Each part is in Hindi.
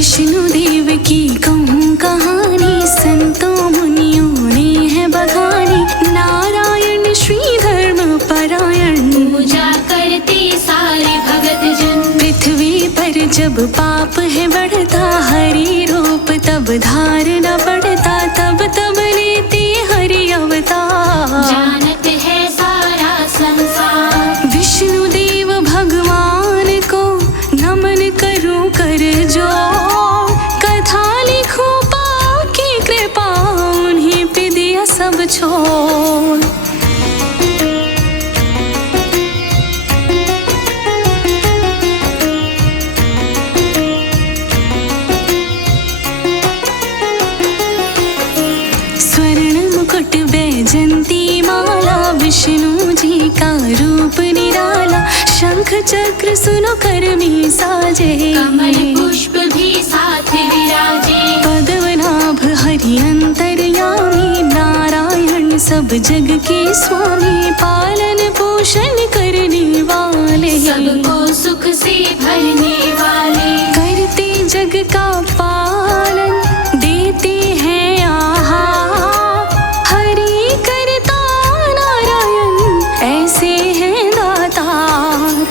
विष्णु देव की कहूँ कहानी, संतों मुनियों ने है बखानी। नारायण श्री धर्म परायण, पूजा करते सारे भगत जन। पृथ्वी पर जब पाप है बढ़ता, हरि रूप तब धारना पड़ता। तब तब लेते हरि अवतार, जानत है सारा संसार। विष्णु देव भगवान को नमन करूं कर जोड़। कथा लिखूं पाकी कृपा, उन्हीं पे दिया सब छोड़। स्वर्ण मुकुट बैजंती माला, विष्णु जी का रूप निराला। शंख चक्र सुनो कर्मी साजे, कमल पुष्प भी साथ विराजे। पद्मनाभ हरि अंतर्यामी, नारायण सब जग के स्वामी। पालन पोषण करने वाले, सबको सुख से भरने वाले। करते जग का पालन, देते हैं आहार। हरि करता नारायण, ऐसे हैं दातार।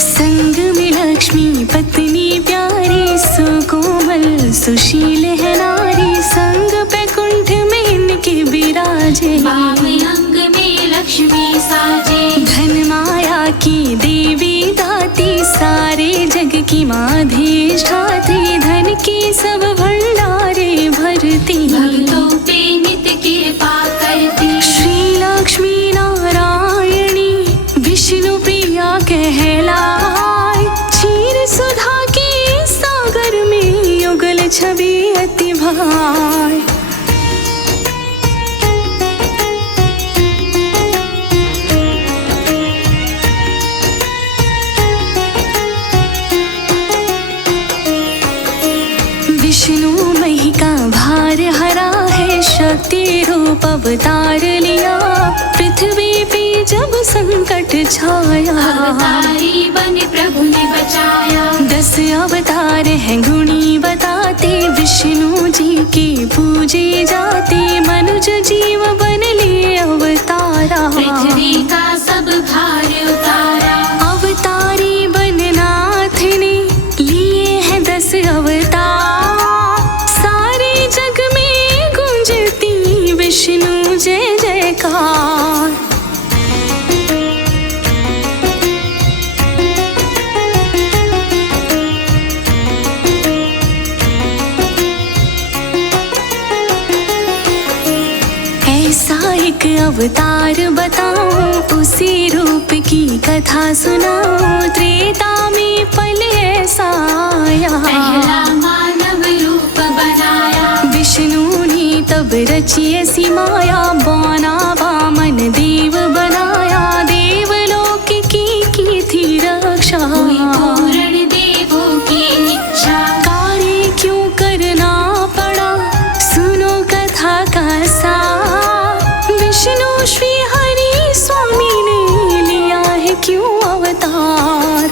संग में लक्ष्मी पत्नी प्यारी, सुकोमल सुशील है नारी। संग बैकुंठ में इनके विराजे, वाम अंग में लक्ष्मी साजे। धन माया की देवी दाती, सारे जग की माधीष्ठाती। धन की सब भंडारे भरती, भक्तों पे नित कृपा करती। श्री लक्ष्मी नारायणी विष्णु प्रिया कहलाए। क्षीर सुधा के सागर में युगल छवि अति भाई। विष्णु मही का भार हरा है, शक्ति रूप अवतार लिया। पृथ्वी पे जब संकट छाया, अवतारी बन प्रभु ने बचाया। 10 अवतार हैं गुणी बताते, विष्णु जी के पूजे जाते। मनुज जीव बन लिए अवतारा, पृथ्वी का सब भार उतारा। अवतारी बननाथ ने लिए हैं 10 अवतार। सारे जग में गूंजती विष्णु जय जयकार। ऐसा एक अवतार बताऊं, उसी रूप की कथा सुनाऊं। त्रेता में पल ऐसा आया, पहला मानव रूप बनाया। विष्णु ने तब रची ऐसी माया। बौना वामन देव बनाया, देवलोक की थी रक्षा। हुई पूर्ण देवों की इच्छा। कार्य क्यों करना पड़ा, सुनो कथा का सार। विष्णु श्री हरि स्वामी ने लिया है क्यों अवतार।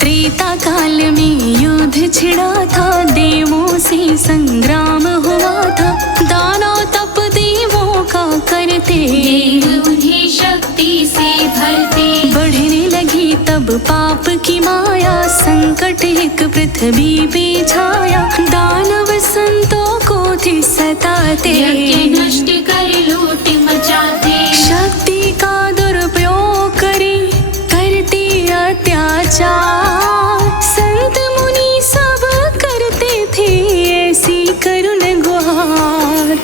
त्रेता काल में युद्ध छिड़ा था, देवों से संग्राम हुआ था। दानव तप देवों का करते, देव उन्हें शक्ति से भरते। बढ़ने लगी तब पाप की माया। संकट एक पृथ्वी पे छाया, दानव संतों को थे सताते। यज्ञ नष्ट कर लूट मचाते। शक्ति का दुरुपयोग करते अत्याचार। संत मुनि सब करते थे ऐसी करुण गुहार।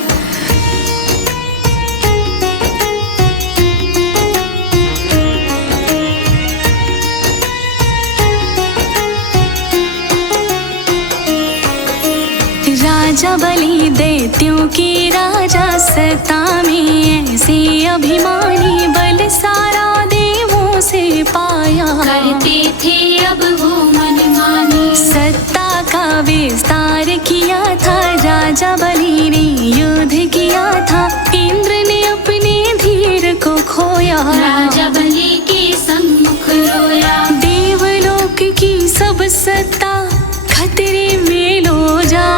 राजा बलि दैत्यों के राजा, सता में ऐसे अभिमानी, बल सारा देवों से पाया। करते थे अब वो मनमानी, सत्ता का विस्तार किया था, राजा बलि ने युद्ध किया था। इंद्र ने अपने धीर को खोया, राजा बलि के सम्मुख रोया। देवलोक की सब सत्ता खतरे में लो जा,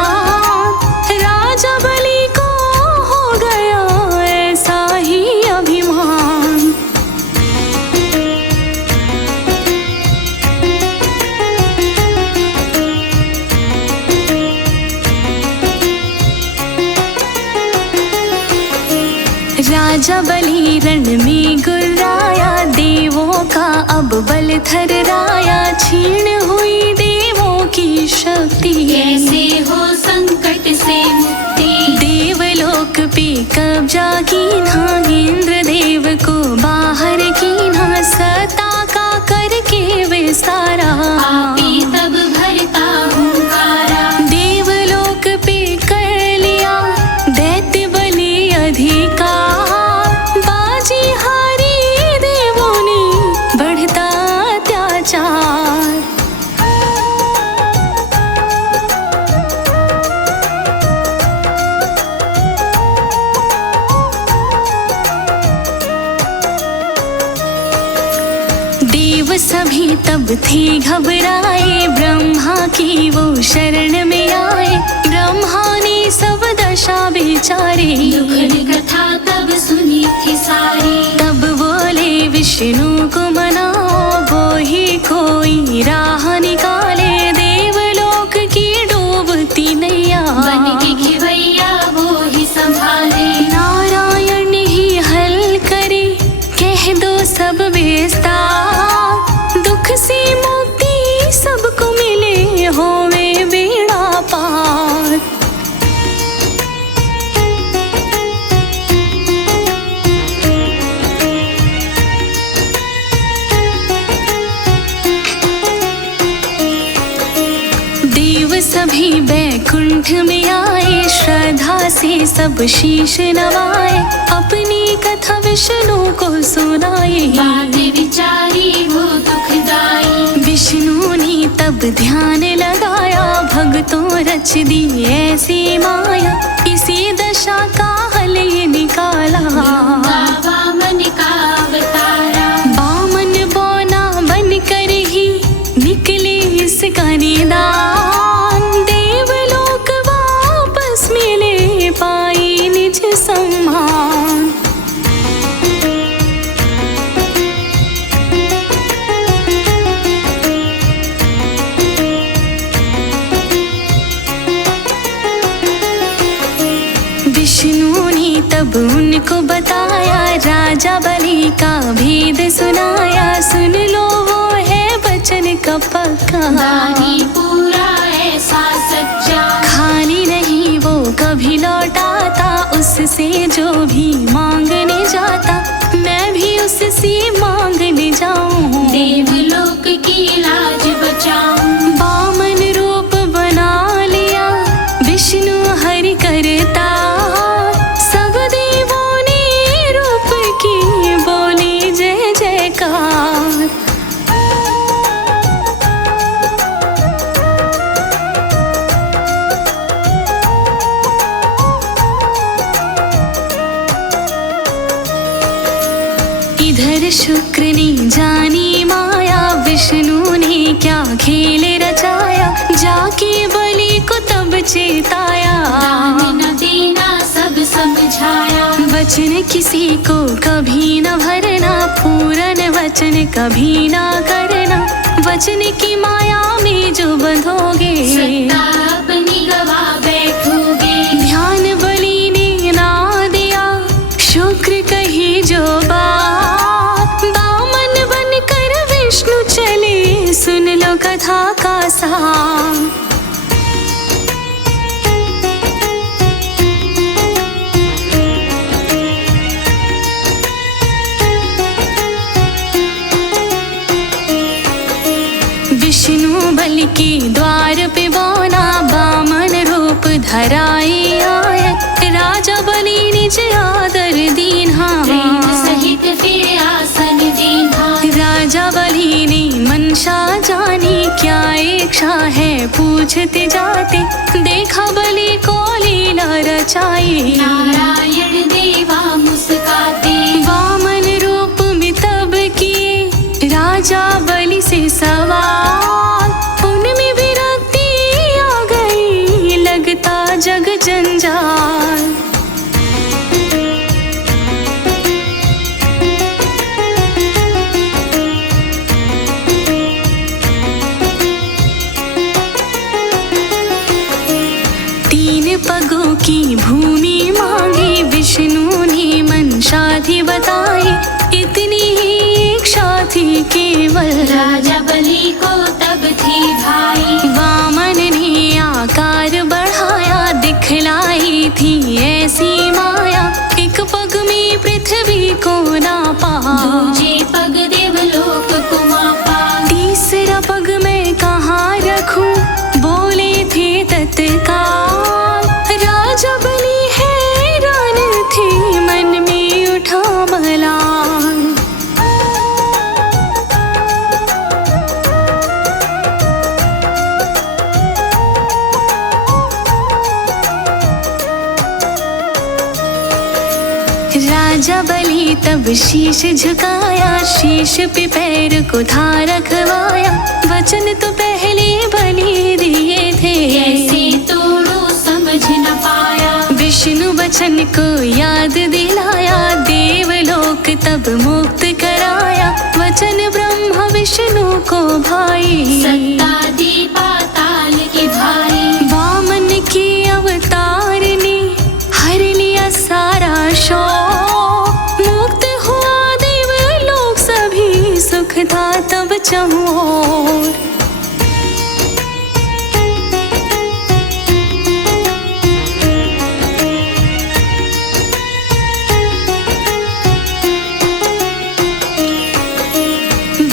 राजा बलि को हो गया ऐसा ही अभिमान। राजा बलि रण में गुर्राया, देवों का अब बल थर्राया। छीन हुई देवों की शक्ति, कैसे हो संकट से मुक्ति। देवलोक पे कब्जा कीन्हा, इंद्र देव को बाहर कीन्हा। सत्ता का करके विस्तारा, आपे तब भरता हुंकारा। देवलोक पे कर लिया दैत्य बलि अधिकार। बाजी हारी देवों ने बढ़ता अत्याचार। देव सभी तब थे घबराए, ब्रह्मा की वो शरण में आए। ब्रह्मा ने सब दशा विचारे, दुखद कथा तब सुनी थी सारी। तब बोले विष्णु को मनाओ, वो ही कोई राह निकाले। देवलोक की डूबती नैया, बन के खिवैया वो ही संभाले। नारायण ही हल करे, कह दो सब विस्तार। दुख से मुक्ति सबको मिले, होवे बेड़ा पार। देव सभी बैकुंठ में आए, श्रद्धा से सब शीश नवाए। अपनी कथा विष्णु को सुनाए, बात विचारी वो दुखदाई। विष्णु ने तब ध्यान लगाया, भक्तों रच दी ऐसी माया। इसी दशा का हल ये निकाला, वामन का अवतारा। बामन बौना बन कर ही निकले इसका निदान। देवलोक वापस मिले, पाई निज सम्मान। विष्णु ने तब उनको बताया, राजा बलि का भेद सुनाया। सुन लो वो है वचन का पक्का, दानी पूरा ऐसा सच्चा। खाली नहीं वो कभी लौटाता, उससे जो भी मांगने जाता। मैं भी उससे मांगने जाऊं, देवलोक की लाज बचाऊं। बामन रूप बना लिया विष्णु हरि करता। सब देवों ने रूप की बोली जय जयकार। इधर शुक्र ने जानी माया, विष्णु ने क्या खेल रचाया। जाके बलि को तब चेताया, दान न देना सब समझाया। वचन किसी को कभी न भरना, पूरन वचन कभी ना करना। वचन की माया में जो बंधोगे, सत्ता अपनी गवा बैठोगे। ध्यान बलि ने ना दिया, शुक्र कही जो बात। बामन बनकर विष्णु चले, सुन लो कथा का सार। विष्णु बलि के द्वार पे बौना, बामन रूप धराए आए। राजा बलि निज आदर दीन्हा, पूछते जाते, देखा बलि को लीला रचाई। नारायण देवा मुस्काते, वामन रूप में तब किए राजा बलि से सवाल। उनमें विरक्ति आ गई, लगता जग जंजाल। पगों की भूमि मांगी, विष्णु ने मनशाधि बताई। इतनी ही इच्छा थी केवल, राजा बलि को तब थी भाई। वामन ने आकार बढ़ाया, दिखलाई थी ऐसी माया। एक पग में पृथ्वी को नापा, दूजे पग देवलोक को मापा। तीसरा पग मैं कहाँ रखूं, बोले थे तत्काल। राजा बलि हैरान थे, मन में उठा मलाल। राजा बलि तब शीश झुकाया, शीश पे पैर को था रखवाया। वचन तो पहले बलि दिए थे, कैसे तोड़ो समझ न पाया। विष्णु वचन को याद दिलाया, देवलोक तब मुक्त कराया। वचन ब्रह्मा विष्णु को भाई, सत्ता दी पाताल के भाई। वामन के अवतार ने हर लिया सारा शोक। मुक्त हुआ देवलोक सभी, सुख था तब चहुओर।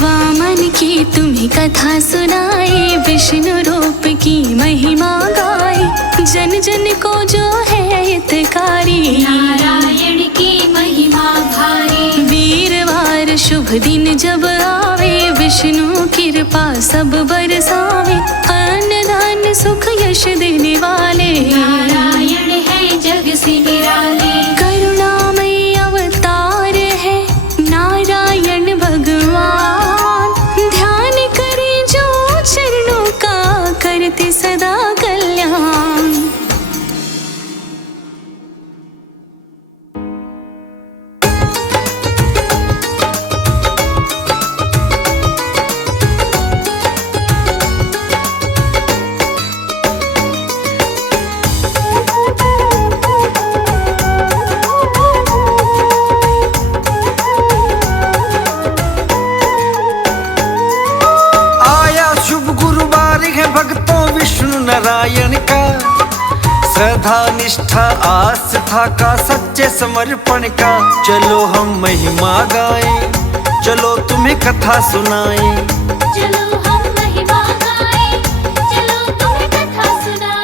वामन की तुम्हें कथा सुनाई, विष्णु रूप की महिमा गाई। जन जन को जो है हितकारी, नारायण की महिमा भारी। वीरवार शुभ दिन जब आवे, विष्णु कृपा सब बरसावे। अन्न धन सुख यश देने वाले, नारायण है जग से निराले। करुणामय अवतार है नारायण भगवान। ध्यान करे जो चरणों का, करते सदा कल्याण। नारायण का श्रद्धा निष्ठा आस्था का सच्चे समर्पण का। चलो हम महिमा गाएं, चलो तुम्हें कथा सुनाएं। चलो हम महिमा गाएं, चलो तुम्हें कथा सुनाएं।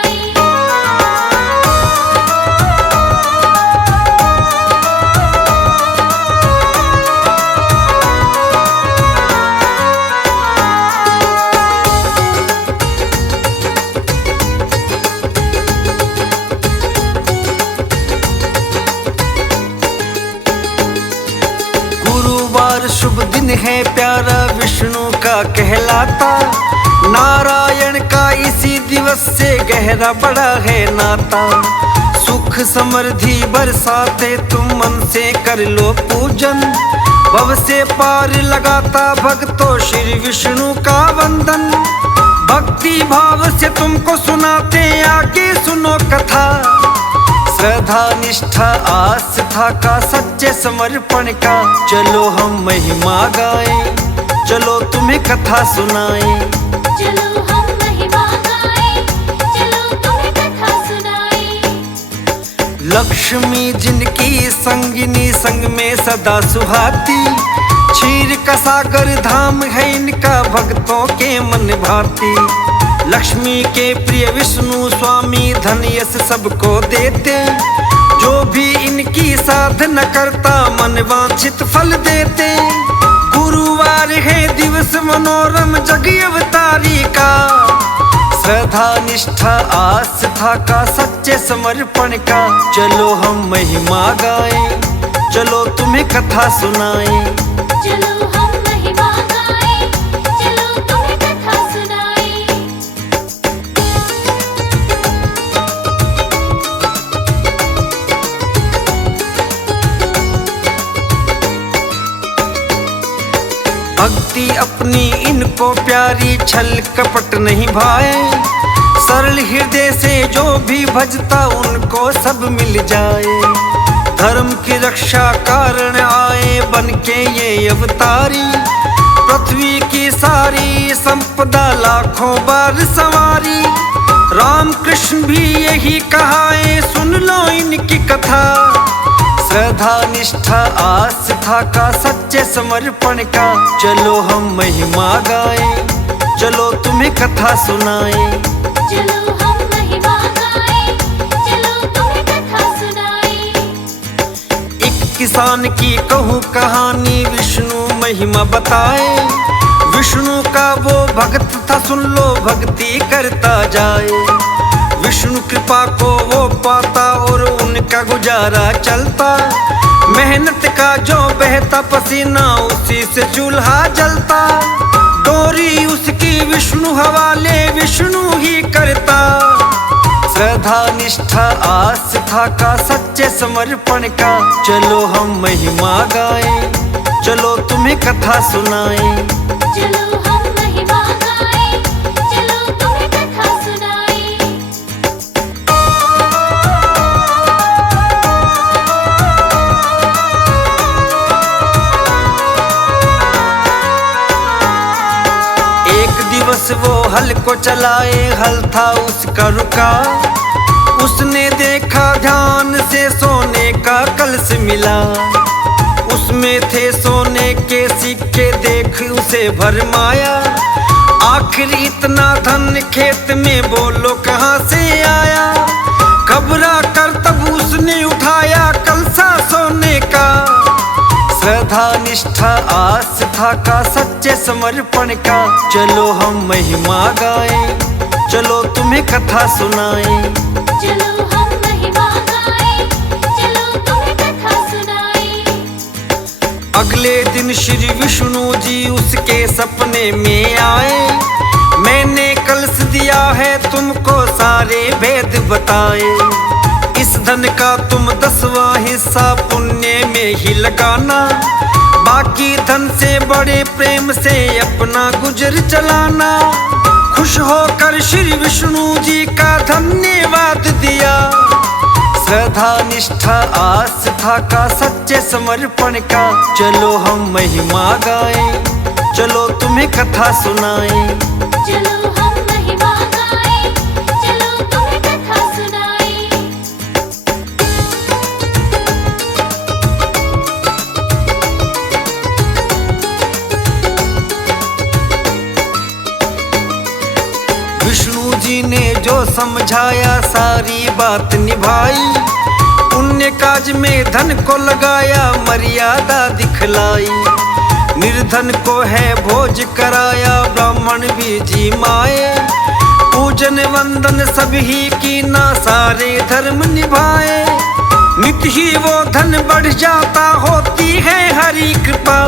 शुभ दिन है प्यारा विष्णु का कहलाता। नारायण का इसी दिवस से गहरा बड़ा है नाता। सुख समृद्धि बरसाते तुम मन से कर लो पूजन। भव से पार लगाता भक्तों श्री विष्णु का वंदन। भक्ति भाव से तुमको सुनाते आगे सुनो कथा। श्रद्धा निष्ठा आस्था का सच्चे समर्पण का। चलो हम महिमा गाएं, चलो तुम्हें कथा सुनाएं। चलो हम महिमा गाएं, चलो तुम्हें कथा सुनाएं। लक्ष्मी जिनकी संगिनी संग में सदा सुहाती। क्षीर का सागर धाम है इनका भक्तों के मन भाती। लक्ष्मी के प्रिय विष्णु स्वामी धन यश सबको देते। जो भी इनकी साधना करता मन वांछित फल देते। गुरुवार है दिवस मनोरम जग अवतारी का। श्रद्धा निष्ठा आस्था का सच्चे समर्पण का चलो हम महिमा गाएं, चलो तुम्हें कथा सुनाएं। चलो हम महिमा गाएं, चलो तुम्हें कथा सुनाएं। भक्ति अपनी इनको प्यारी, छल कपट नहीं भाए। सरल हृदय से जो भी भजता उनको सब मिल जाए। धर्म की रक्षा कारण आए बन के ये अवतारी, पृथ्वी की सारी संपदा लाखों बार सवारी। राम कृष्ण भी यही कहाए, सुन लो इनकी कथा। श्रद्धा निष्ठा आस्था का सच्चे समर्पण का चलो हम महिमा गाएं, चलो तुम्हें कथा सुनाएं। चलो हम महिमा गाएं, चलो तुम्हें कथा सुनाएं। एक किसान की कहूँ कहानी, विष्णु महिमा बताए। विष्णु का वो भक्त था, सुन लो भक्ति करता जाए। विष्णु कृपा को वो पाता और उनका गुजारा चलता। मेहनत का जो बहता पसीना उसी से चूल्हा जलता। डोरी उसकी विष्णु हवाले, विष्णु ही करता। श्रद्धा निष्ठा आस्था का सच्चे समर्पण का चलो हम महिमा गाएं, चलो तुम्हें कथा सुनाएं। चलो हम महिमा गाएं, चलो तुम्हें कथा सुनाएं। एक दिवस वो हल को चलाए, हल था उसका रुका। उसने देखा ध्यान से सोने का कलश मिला। उसमें थे सोने के सिक्के, देख उसे भरमाया। आखिर इतना धन खेत में बोलो कहाँ से आया। घबरा कर तब उसने उठाया कलसा सोने का। श्रद्धा निष्ठा आस्था का सच्चे समर्पण का चलो हम महिमा गाएं, चलो तुम्हें कथा सुनाएं। चलो हम महिमा गाएं, चलो तुम्हें कथा सुनाएं। अगले दिन श्री विष्णु जी उसके सपने में आए। मैंने कलश दिया है तुमको सारे भेद बताए। इस धन का तुम 10वां हिस्सा पुण्य में ही लगाना। बाकी धन से बड़े प्रेम से अपना गुजर चलाना। खुश होकर श्री विष्णु जी का धन्यवाद दिया। श्रद्धा निष्ठा आस्था का सच्चे समर्पण का चलो हम महिमा गाएं, चलो तुम्हें कथा सुनाएं। चलो हम महिमा गाएं, चलो तुम्हें कथा सुनाएं। विष्णु जी ने जो समझाया सारी बात निभाई। पुण्य काज में धन को लगाया, मर्यादा दिखलाई। निर्धन को है भोज कराया, ब्राह्मण भी जी माए। पूजन वंदन सभी की ना, सारे धर्म निभाए। नित ही वो धन बढ़ जाता, होती है हरि कृपा।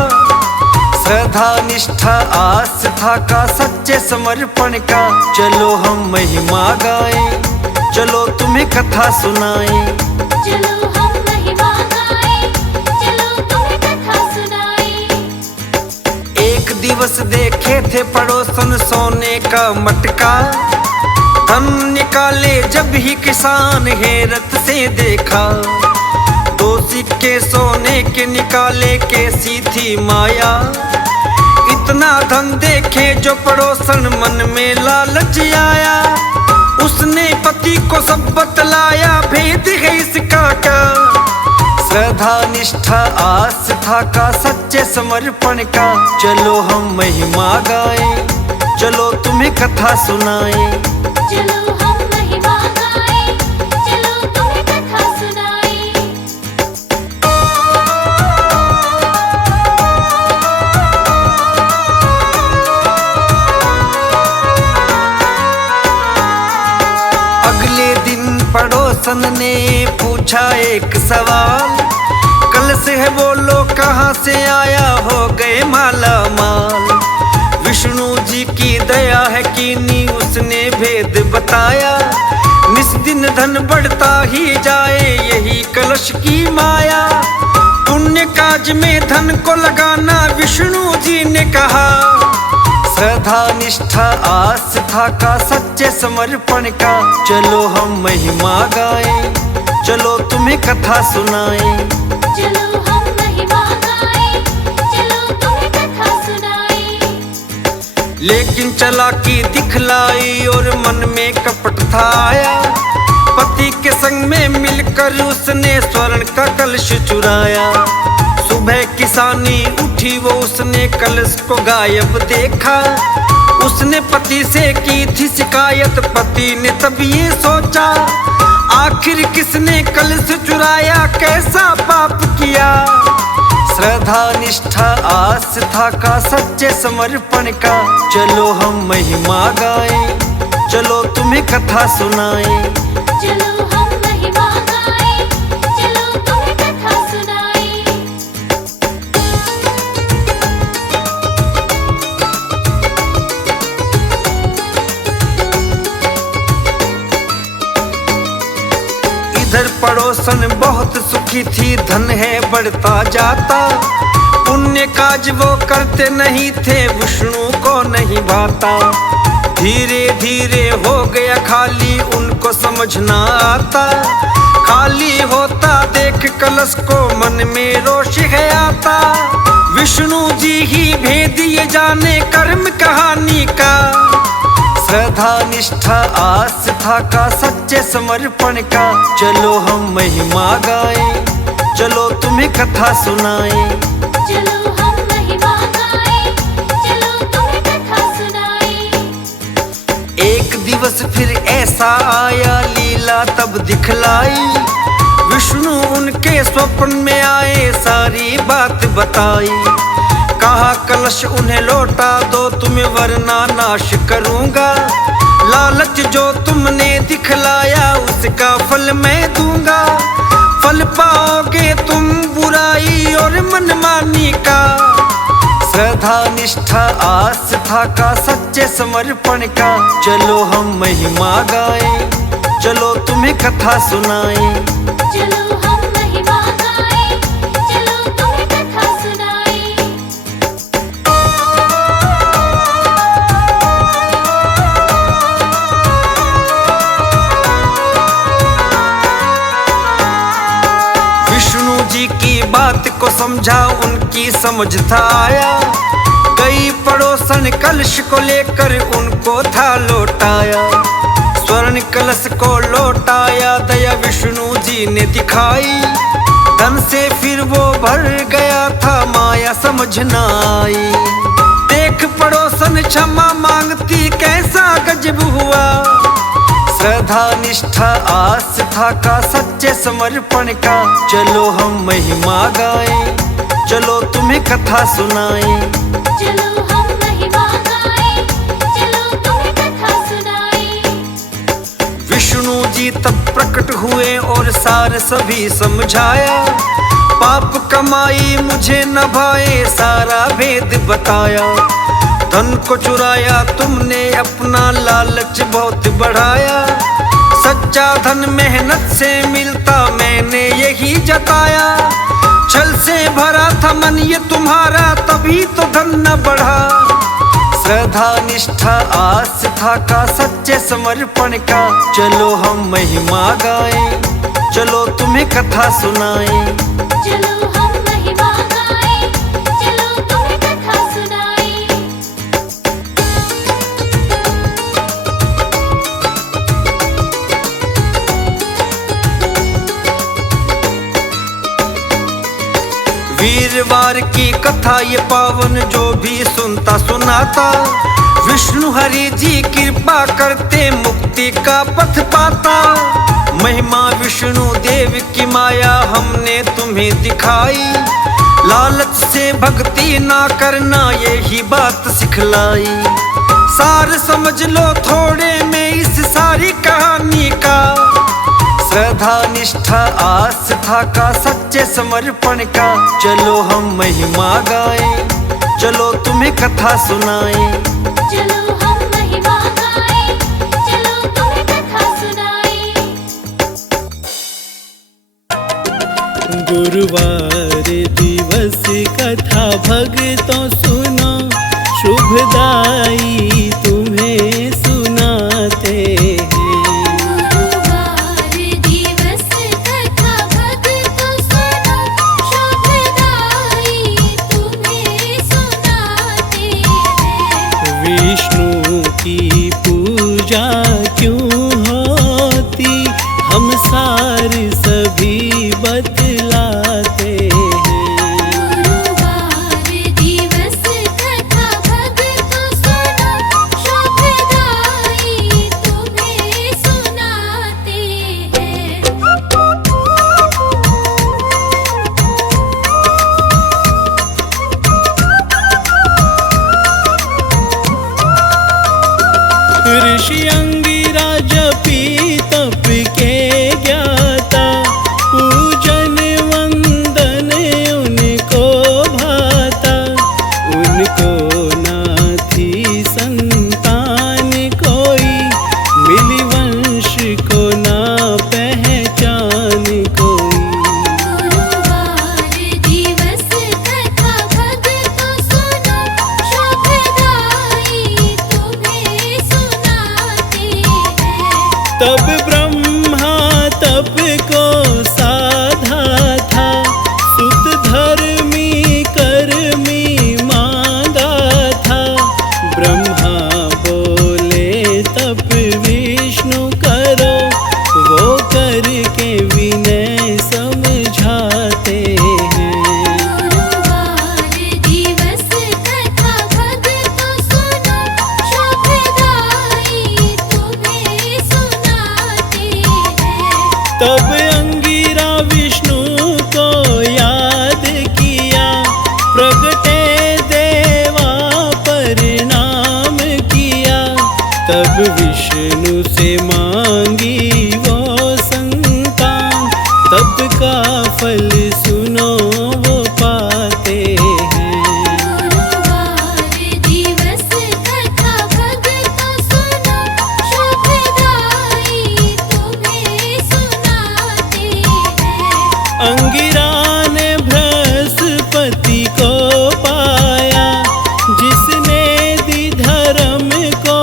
श्रद्धा निष्ठा आस्था का सच्चे समर्पण का चलो हम महिमा गाएं, चलो तुम्हें कथा सुनाएं। चलो हम महिमा गाएं, चलो तुम्हें कथा सुनाएं। एक दिवस देखे थे पड़ोसन सोने का मटका। धन निकाले जब ही किसान हैरत से देखा। 2 सिक्के सोने के निकाले, कैसी थी माया। इतना धन देखे जो पड़ोसन मन में लालच आया। उसने पति को सब बतलाया, भेद है इसका क्या। श्रद्धा निष्ठा आस्था का सच्चे समर्पण का चलो हम महिमा गाएं, चलो तुम्हें कथा सुनाएं। चलो हम महिमा गाएं, चलो तुम्हें कथा सुनाएं। पड़ोसन ने पूछा एक सवाल, कलश है बोलो कहाँ से आया, हो गए माला माल। विष्णु जी की दया है कीनी, उसने भेद बताया, निस दिन धन बढ़ता ही जाए, यही कलश की माया। पुण्य काज में धन को लगाना विष्णु जी ने कहा, श्रद्धा निष्ठा आस्था का सच्चे समर्पण का। चलो हम महिमा गाएं, चलो तुम्हें कथा सुनाएं। चलो हम महिमा गाएं, चलो तुम्हें कथा सुनाएं। लेकिन चालाकी दिखलाई और मन में कपट था आया, पति के संग में मिलकर उसने स्वर्ण का कलश चुराया। सुबह किसानी उठी वो उसने कलश को गायब देखा, उसने पति से की थी शिकायत, पति ने तब ये सोचा, आखिर किसने कलश चुराया, कैसा पाप किया। श्रद्धा निष्ठा आस्था का सच्चे समर्पण का। चलो हम महिमा गाएं, चलो तुम्हें कथा सुनाएं। चलो हम महिमा गाएं, चलो तुम्हें कथा सुनाएं। इधर पड़ोसन बहुत सुखी थी, धन है बढ़ता जाता, पुण्य काज वो करते नहीं थे, विष्णु को नहीं भाता। धीरे धीरे हो गया खाली, उनको समझ ना आता, खाली होता देख कलश को मन में रोष है आता। विष्णु जी ही भेद ये जाने कर्म कहानी का, श्रद्धा निष्ठा आस्था का सच्चे समर्पण का। चलो हम महिमा गाएं, चलो तुम्हें कथा सुनाएं। चलो हम महिमा गाएं, चलो तुम्हें कथा सुनाएं। एक दिवस फिर ऐसा आया, लीला तब दिखलाई, विष्णु उनके स्वप्न में आए, सारी बात बताई। कहा कलश उन्हें लौटा दो, तुम्हें वरना नाश करूंगा, लालच जो तुमने दिखलाया उसका फल मैं दूंगा। फल पाओगे तुम बुराई और मनमानी का, श्रद्धा निष्ठा आस्था का सच्चे समर्पण का। चलो हम महिमा गाएं, चलो तुम्हें कथा सुनाएं। चलो हम महिमा गाएं, चलो तुम्हें कथा सुनाएं। विष्णु जी की बात को समझा, उनकी समझ था आया, गई पड़ोसन कलश को लेकर उनको था लौटाया। स्वर्ण कलश को लौटाया, दया विष्णु जी ने दिखाई, धन से फिर वो भर गया था, माया समझ न आई। देख पड़ोसन क्षमा मांगती, कैसा गजब हुआ, श्रद्धा निष्ठा आस्था का सच्चे समर्पण का। चलो हम महिमा गाएं, चलो तुम्हें कथा सुनाएं। चलो हम महिमा गाएं, चलो तुम्हें कथा सुनाएं। विष्णु जी तब प्रकट हुए और सार सभी समझाया, पाप कमाई मुझे न भाए, सारा भेद बताया। धन को चुराया तुमने अपना, लालच बहुत बढ़ाया, सच्चा धन मेहनत से मिलता, मैंने यही जताया। छल से भरा था मन ये तुम्हारा, तभी तो धन न बढ़ा। श्रद्धा निष्ठा आस्था का सच्चे समर्पण का। चलो हम महिमा गाएं, चलो तुम्हें कथा सुनाएं। चलो हम महिमा गाएं, चलो तुम्हें कथा सुनाएं। वीरवार की कथा ये पावन, जो भी सुनता सुनाता, विष्णु हरि जी कृपा करते, मुक्ति का पथ पाता। महिमा विष्णु देव की माया हमने तुम्हें दिखाई, लालच से भक्ति ना करना, यही बात सिखलाई। सार समझ लो थोड़े में इस सारी कहानी का, श्रद्धा निष्ठा आस्था का सच्चे समर्पण का। चलो हम महिमा गाएं, चलो तुम्हें कथा सुनाएं। चलो हम महिमा गाएं, चलो तुम्हें कथा सुनाएं। गुरुवार दिवस कथा भक्तों सुनो, शुभदाई तुम्हें सुनाते हैं। गुरुवार दिवस कथा भक्तों सुनो, शुभदाई तुम्हें सुनाते हैं। विष्णु की पूजा क्यों होती, हम सार सभी बतलाते हैं। गुरुवार दिवस कथा भक्तों सुनो, शुभदाई तुम्हें सुनाते हैं। ऋषि अंगिरा जपी तप के ज्ञाता, पूजन वंदन उनको भाता। उनको ना थी संतान कोई, मिली वंश को ना पहचान कोई। गुरुवार दिवस कथा भक्तों सुनो, शुभदाई तुम्हें सुनाते हैं। तब ब्रह्मा तप को साधा था, सुत धर्मी कर्मी मांगा था। ब्रह्मा बोले तप विष्णु करो, वो करके विनय समझाते हैं। गुरुवार दिवस कथा भक्तों सुनो, शुभदाई तुम्हें सुनाते हैं। तब अंगिरा विष्णु को याद किया, प्रगटे देवा प्रणाम किया। तब विष्णु से मांगी वो संतान, तप का फल सुनो वो पाते हैं। गुरुवार दिवस कथा भक्तों सुनो, शुभदाई तुम्हें सुनाते हैं। अंगिरा ने बृहस्पति को पाया, जिसने दी धर्म को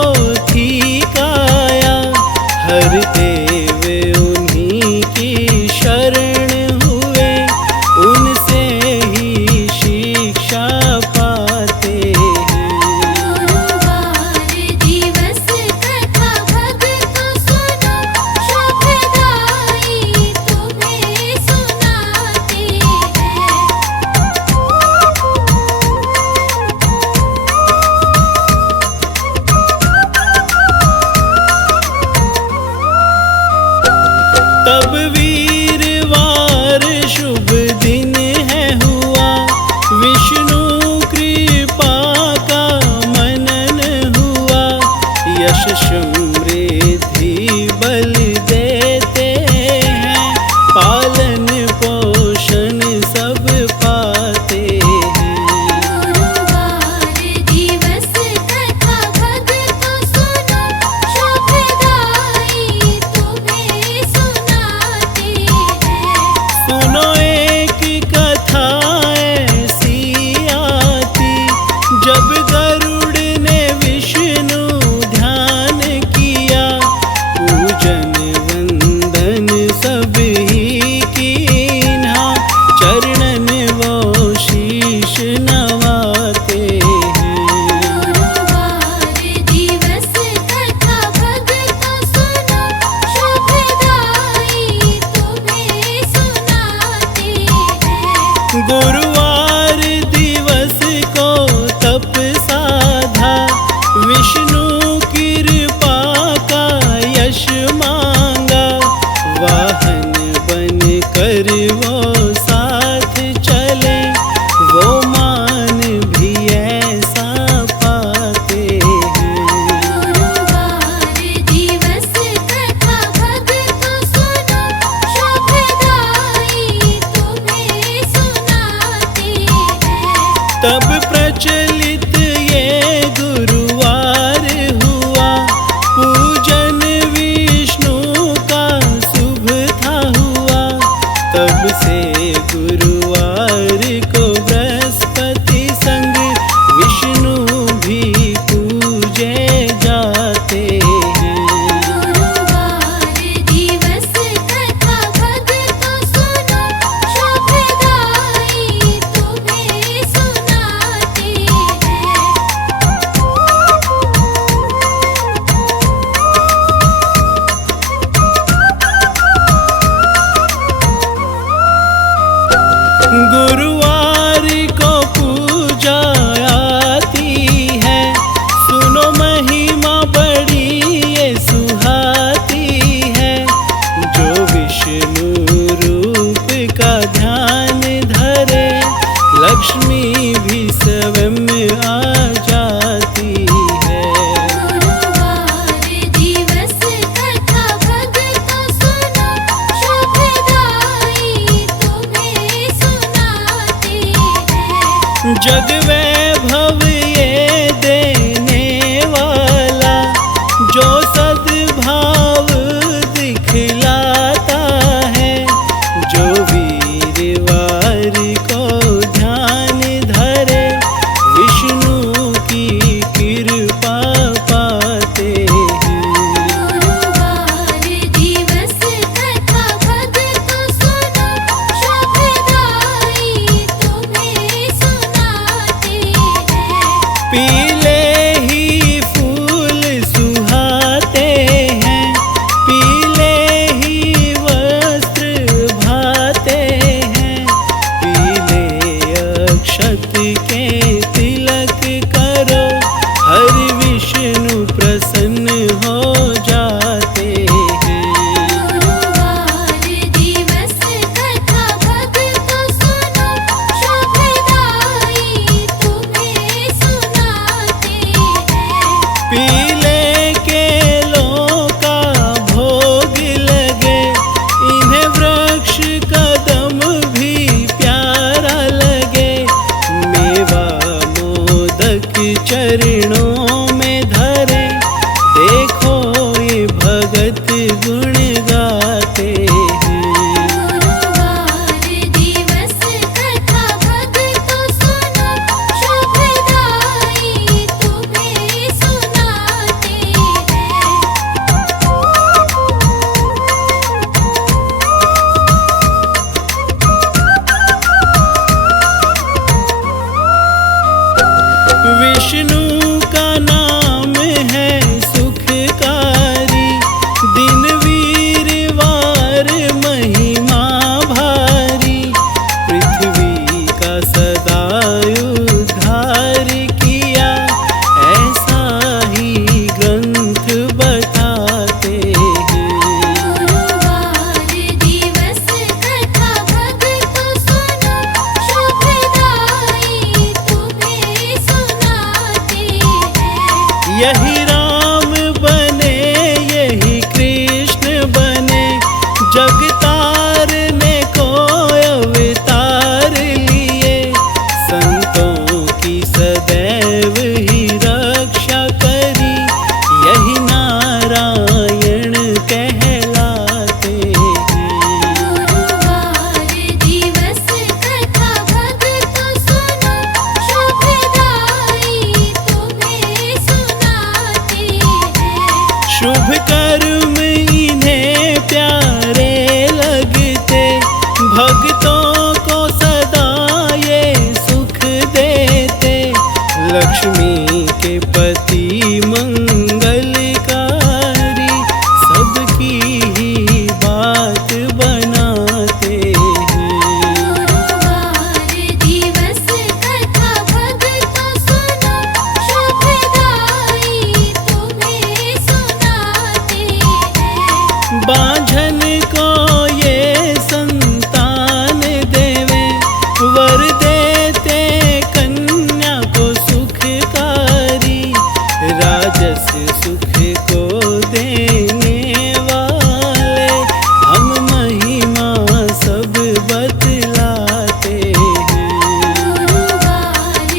ठिकाया। हर देव उन्हीं की शरण हुए, उनसे ही शिक्षा पाते हैं। गुरुवार दिवस कथा भक्तों सुनो, शुभदाई तुम्हें सुनाते हैं। तब वीरवार शुभ दिन है हुआ, विष्णु कृपा का मनन हुआ। यश समृद्धि बल देते हैं, पालन पोषण सब पाते हैं। गुरुवार दिवस कथा भक्तों सुनो, शुभदाई तुम्हें सुनाते हैं। सुनो एक कथा ऐसी आती, जब गरुड़ ने विष्णु ध्यान किया। पूजन वंदन सब ही कीन्हा, चरणन वो शीश नवाते हैं। गुरुवार दिवस कथा भक्तों सुनो, शुभदाई तुम्हें सुनाते हैं। गुरुवार दिवस को तप साधा, विष्णु कृपा का यश मांगा। वाहन बन कर वो साथ चले, वो मान भी ऐसा पाते हैं। गुरुवार दिवस कथा भक्तों सुनो, तब प्रचलित ये गुरुवार हुआ, पूजन विष्णु का शुभ था हुआ। तब से गुरुवार को बृहस्पति संग विष्णु भी पूजे जाते हैं। गुरुवार दिवस कथा भक्तों सुनो, शुभदाई तुम्हें सुनाते हैं। गुरुवार को पूजा आती है, सुनो महिमा बड़ी ये सुहाती है। जो विष्णु रूप का ध्यान धरे, लक्ष्मी भी स्वयं आ जाती है। गुरुवार दिवस कथा भक्तों सुनो, शुभदाई तुम्हें सुनाते हैं। जग वैभव ये देने वाला, जो सद्भाव दिखलाता है। जो वीरवार को ध्यान धरे, विष्णु की कृपा पाते हैं। गुरुवार दिवस कथा भक्तों सुनो, शुभदाई तुम्हें सुनाते हैं। पीले ही फूल सुहाते हैं, पीले ही वस्त्र भाते हैं। पीले अक्षत के तिलक करो, हरि विष्णु प्रसन्न हो जाते हैं। गुरुवार दिवस कथा भक्तों सुनो, शुभदाई तुम्हें सुनाते हैं। पीले केलों का भोग लगे, इन्हें वृक्ष कदम भी प्यारा लगे। मेवा मोदक चरणों में धरे, देखो ये भगत गुण गाते हैं। गुरुवार दिवस कथा भक्तों सुनो, शुभदाई तुम्हें सुनाते हैं। विष्णु का नाम है सुखकारी, दिन वीरवार महिमा भारी। पृथ्वी का सदा उद्धार किया, ऐसा ही ग्रंथ बताते हैं। गुरुवार दिवस कथा भक्तों सुनो, शुभदाई तुम्हें सुनाते हैं। यही राम बने, यही कृष्ण बने, जगतारने को अवतार लिए। संतों की सदैव ही रक्षा करी, यही नारायण कहलाते हैं। गुरुवार दिवस कथा भक्तों सुनो, शुभदाई तुम्हें सुनाते हैं। शुभ कर्म इन्हें प्यारे लगते, भक्तों को सदा ये सुख देते। लक्ष्मी के पति मंगलकारी, सबकी ही बात बनाते हैं। गुरुवार दिवस कथा भक्तों सुनो, शुभदाई तुम्हें सुनाते हैं। बांझन को ये संतान देवे, वर देते कन्या को सुखकारी। राजस सुख को देने वाले, हम महिमा सब बतलाते हैं। गुरुवार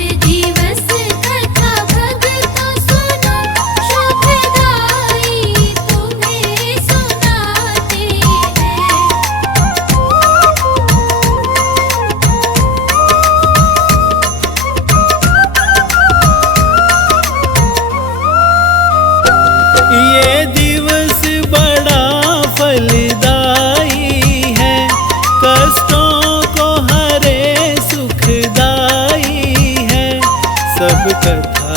कथा